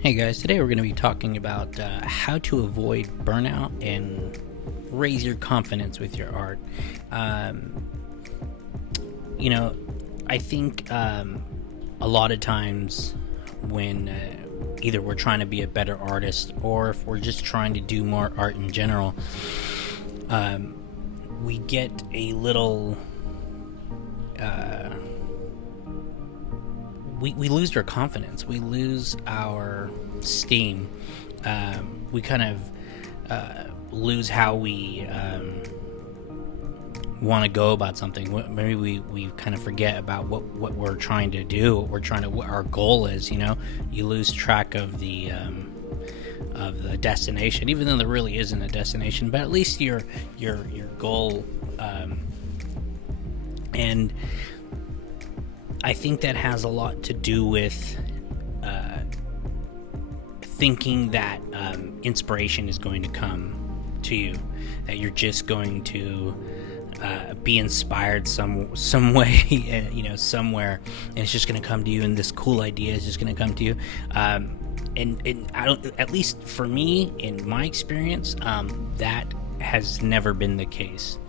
Hey guys, today we're going to be talking about how to avoid burnout and raise your confidence with your art. Um, I think a lot of times when either we're trying to be a better artist or if we're just trying to do more art in general, we get a little... we lose our confidence. We lose our steam. We kind of lose how we want to go about something. Maybe we kind of forget about what we're trying to do, what our goal is. You lose track of the destination, even though there really isn't a destination. But at least your goal, and I think that has a lot to do with thinking that inspiration is going to come to you, that you're just going to be inspired some way, somewhere, and it's just going to come to you, and this cool idea is just going to come to you. And I don't, at least for me, in my experience, that has never been the case.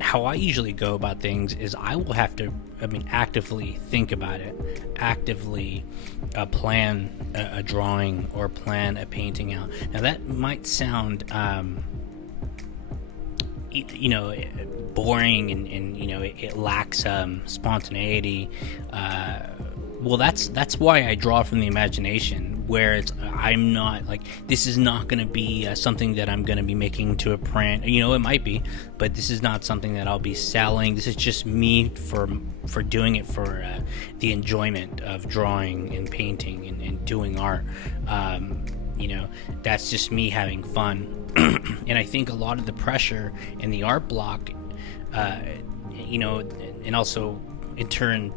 How I usually go about things is I will have to, actively think about it, actively plan a drawing or plan a painting out. Now that might sound, boring and it lacks spontaneity. Well, that's why I draw from the imagination, where I'm not like, this is not going to be something that I'm going to be making to a print. It might be, but this is not something that I'll be selling. This is just me for doing it for the enjoyment of drawing and painting and doing art. That's just me having fun. And I think a lot of the pressure in the art block, and also in turn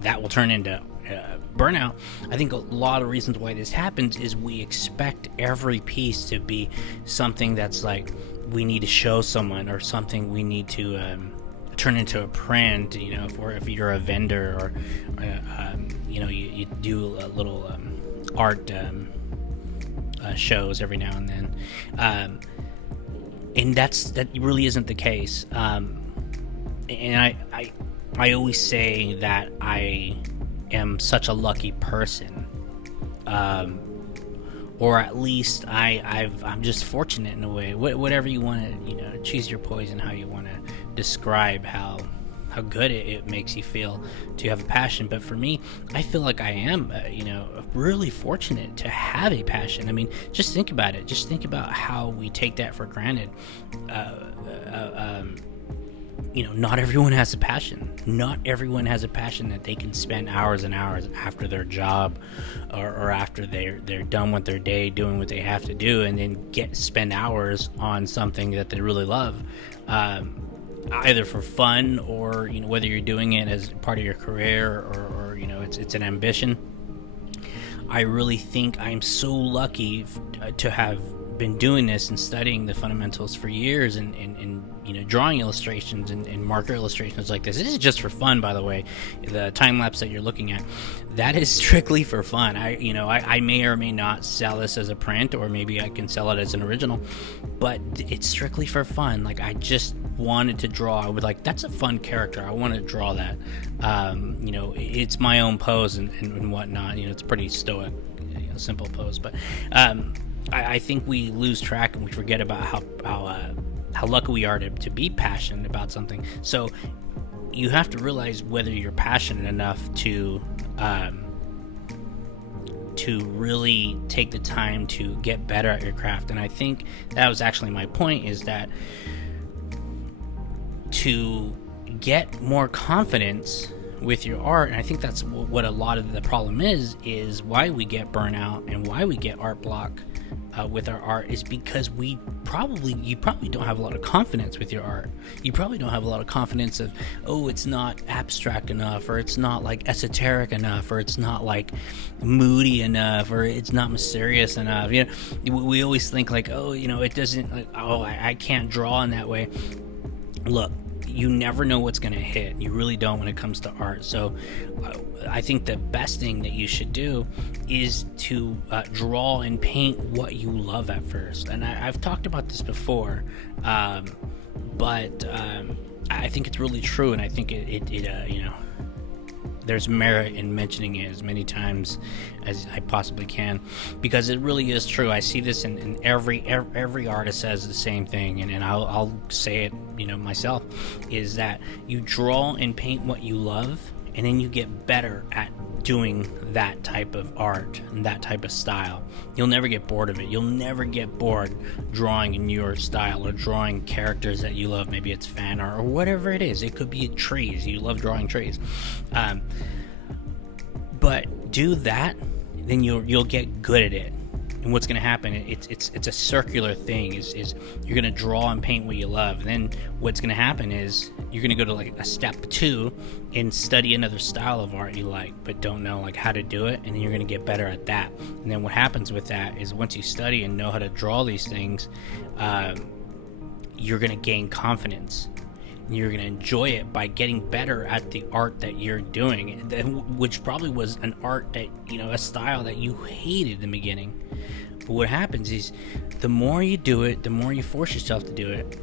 that will turn into burnout. I think a lot of reasons why this happens is we expect every piece to be something that's like we need to show someone, or something we need to turn into a print. If you're a vendor, or you do a little art shows every now and then, and that really isn't the case. And I always say that I am such a lucky person, or at least I'm just fortunate in a way. Whatever you want to, choose your poison, how you want to describe how good it makes you feel to have a passion. But for me, I feel like I am, really fortunate to have a passion. Just think about it. Just think about how we take that for granted. Not everyone has a passion. Not everyone has a passion that they can spend hours and hours after their job, or after they're done with their day doing what they have to do, and then spend hours on something that they really love, either for fun, or whether you're doing it as part of your career, or it's an ambition. I really think I'm so lucky to have been doing this and studying the fundamentals for years, and drawing illustrations and marker illustrations like this. This is just for fun, by the way. The time lapse that you're looking at, that is strictly for fun. I may or may not sell this as a print, or maybe I can sell it as an original, but it's strictly for fun. Like, I just wanted to draw. I would like, that's a fun character, I want to draw that. It's my own pose and whatnot. It's pretty stoic, simple pose, but I think we lose track and we forget about how lucky we are to be passionate about something. So you have to realize whether you're passionate enough to really take the time to get better at your craft. And I think that was actually my point, is that to get more confidence with your art, and I think that's what a lot of the problem is why we get burnout and why we get art block with our art, is because you probably don't have a lot of confidence with your art. You probably don't have a lot of confidence of, it's not abstract enough, or it's not like esoteric enough, or it's not like moody enough, or it's not mysterious enough. We always think like, it doesn't, like, I can't draw in that way. Look, you never know what's going to hit. You really don't when it comes to art. So I think the best thing that you should do is to draw and paint what you love at first. And I've talked about this before, but I think it's really true, and I think it you know, there's merit in mentioning it as many times as I possibly can, because it really is true. I see this in every artist says the same thing, and I'll say it, you know, myself, is that you draw and paint what you love, and then you get better at doing that type of art and that type of style. You'll never get bored of it. You'll never get bored drawing in your style or drawing characters that you love. Maybe it's fan art or whatever it is. It could be trees. You love drawing trees. But do that, then you'll get good at it. And what's going to happen, it's a circular thing, is you're going to draw and paint what you love. And then what's going to happen is you're going to go to like a step 2 and study another style of art you like but don't know like how to do it, and then you're going to get better at that. And then what happens with that is once you study and know how to draw these things, you're going to gain confidence. You're going to enjoy it by getting better at the art that you're doing, which probably was an art that, you know, a style that you hated in the beginning. But what happens is the more you do it, the more you force yourself to do it,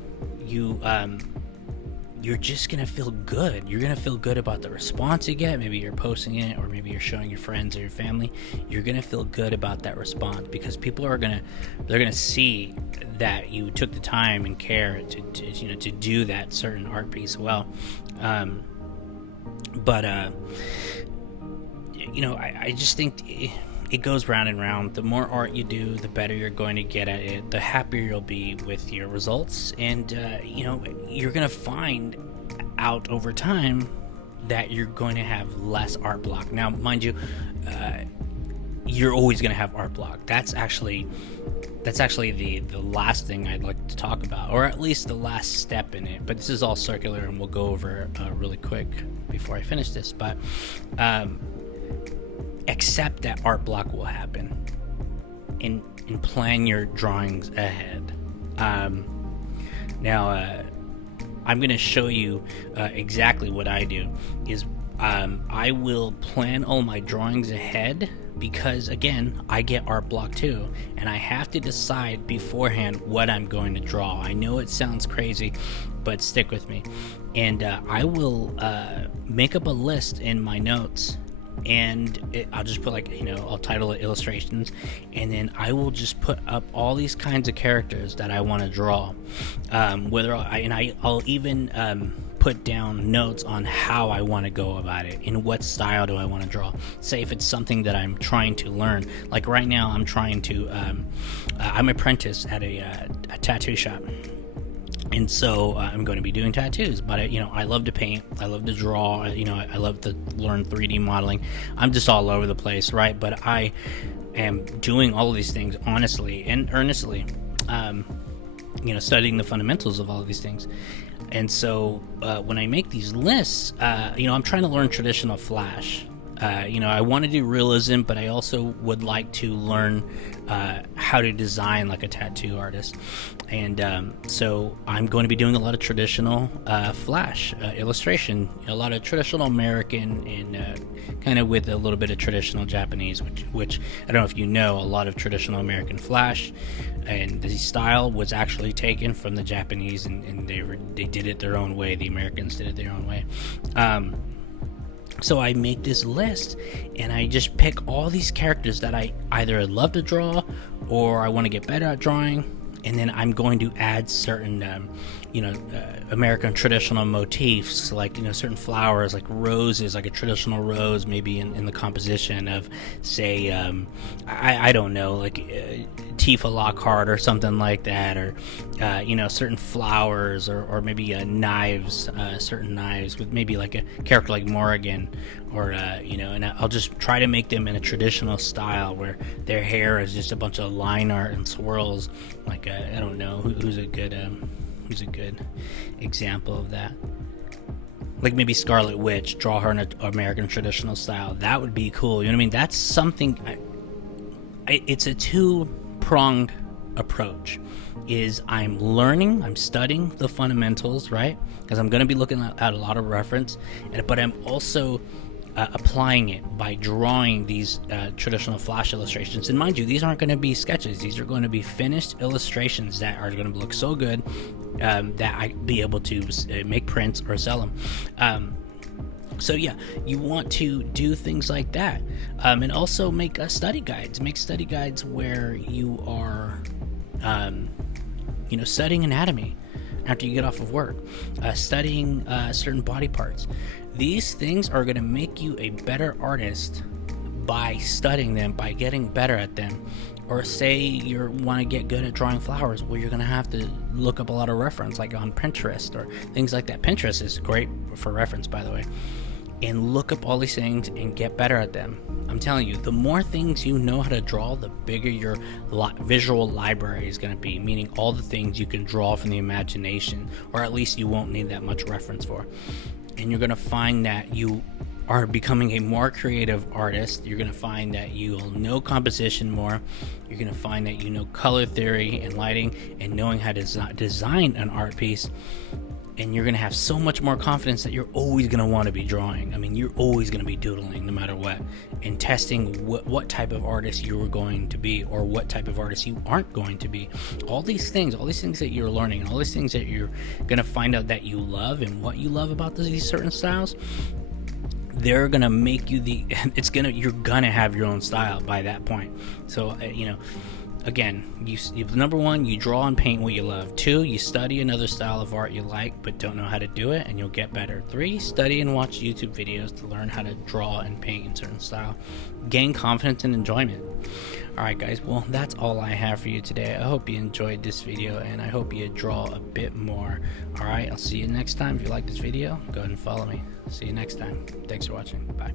you're just going to feel good. You're going to feel good about the response you get. Maybe you're posting it, or maybe you're showing your friends or your family. You're going to feel good about that response, because people are they're going to see that you took the time and care to do that certain art piece well. I just think it goes round and round. The more art you do, the better you're going to get at it, the happier you'll be with your results, and you're going to find out over time that you're going to have less art block. Now, mind you, you're always going to have art block. That's actually the last thing I'd like to talk about, or at least the last step in it. But this is all circular, and we'll go over really quick before I finish this. But accept that art block will happen, and plan your drawings ahead. Now, I'm going to show you exactly what I do. Is I will plan all my drawings ahead, because again, I get art block too, and I have to decide beforehand what I'm going to draw. I know it sounds crazy, but stick with me. And I will make up a list in my notes, and I'll just put I'll title it illustrations, and then I will just put up all these kinds of characters that I want to draw. I'll even put down notes on how I want to go about it, in what style do I want to draw. Say if it's something that I'm trying to learn, like right now I'm trying to I'm apprentice at a tattoo shop, and so I'm going to be doing tattoos. But I love to paint, I love to draw, I love to learn 3D modeling. I'm just all over the place, right? But I am doing all of these things honestly and earnestly, studying the fundamentals of all of these things. And so when I make these lists, I'm trying to learn traditional Flash. I want to do realism, but I also would like to learn how to design like a tattoo artist. And so I'm going to be doing a lot of traditional Flash illustration, a lot of traditional American, and kind of with a little bit of traditional Japanese, which I don't know if you know, a lot of traditional American Flash and the style was actually taken from the Japanese, and they did it their own way. The Americans did it their own way. So I make this list, and I just pick all these characters that I either love to draw or I want to get better at drawing, and then I'm going to add certain American traditional motifs, like certain flowers, like roses, like a traditional rose, maybe in the composition of, say, I don't know, like Tifa Lockhart or something like that, or certain flowers, or maybe knives, certain knives with maybe like a character like Morrigan, or and I'll just try to make them in a traditional style where their hair is just a bunch of line art and swirls. Like I don't know who's a good example of that. Like maybe Scarlet Witch, draw her in an American traditional style. That would be cool. You know what I mean? That's something. It's a two-pronged approach is I'm studying the fundamentals, right? Because I'm going to be looking at a lot of reference, but I'm also applying it by drawing these traditional flash illustrations. And mind you, these aren't going to be sketches. These are going to be finished illustrations that are going to look so good that I be able to make prints or sell them. So yeah, you want to do things like that, and also make study guides. Make study guides where you are, studying anatomy after you get off of work, studying certain body parts. These things are going to make you a better artist by studying them, by getting better at them. Or say you want to get good at drawing flowers, well, you're going to have to look up a lot of reference, like on Pinterest or things like that. Pinterest is great for reference, by the way. And look up all these things and get better at them. I'm telling you, the more things you know how to draw, the bigger your visual library is going to be, meaning all the things you can draw from the imagination, or at least you won't need that much reference for. And you're going to find that you are becoming a more creative artist. You're going to find that you'll know composition more. You're going to find that you know color theory and lighting and knowing how to design an art piece. And you're going to have so much more confidence that you're always going to want to be drawing. I mean, you're always going to be doodling no matter what, and testing what type of artist you are going to be, or what type of artist you aren't going to be. All these things that you're learning, and all these things that you're going to find out that you love and what you love about these certain styles, they're going to make you you're going to have your own style by that point. So, again, number one, you draw and paint what you love. 2, you study another style of art you like but don't know how to do it, and you'll get better. 3, study and watch YouTube videos to learn how to draw and paint in certain style. Gain confidence and enjoyment. Alright guys, well, that's all I have for you today. I hope you enjoyed this video, and I hope you draw a bit more. Alright, I'll see you next time. If you like this video, go ahead and follow me. See you next time. Thanks for watching. Bye.